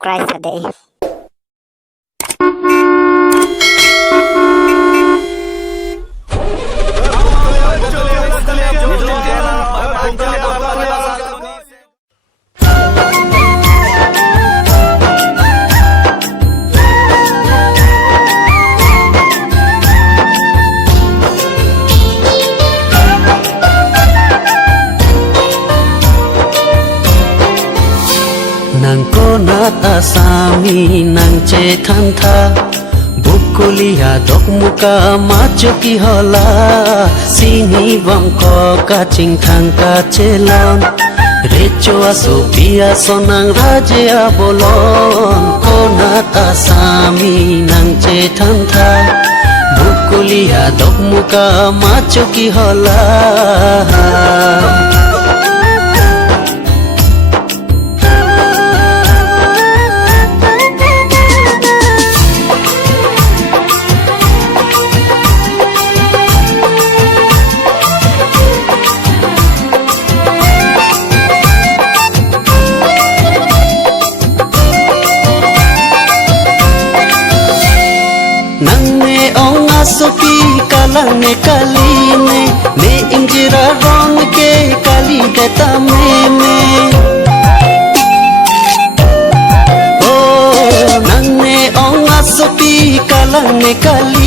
Christ a day. Nang konat asami nang cetan tha bukuliya dok muka macho ki hola sini bam ko kaching thang ka chelon recho aso pia sonang raja bolon konat asami nang cetan tha bukuliya dok muka macho ki hola सोकी काlang ने काली ने इंजरा रंग के काली देता में ओ नंगे ओंगा सोकी काlang ने काली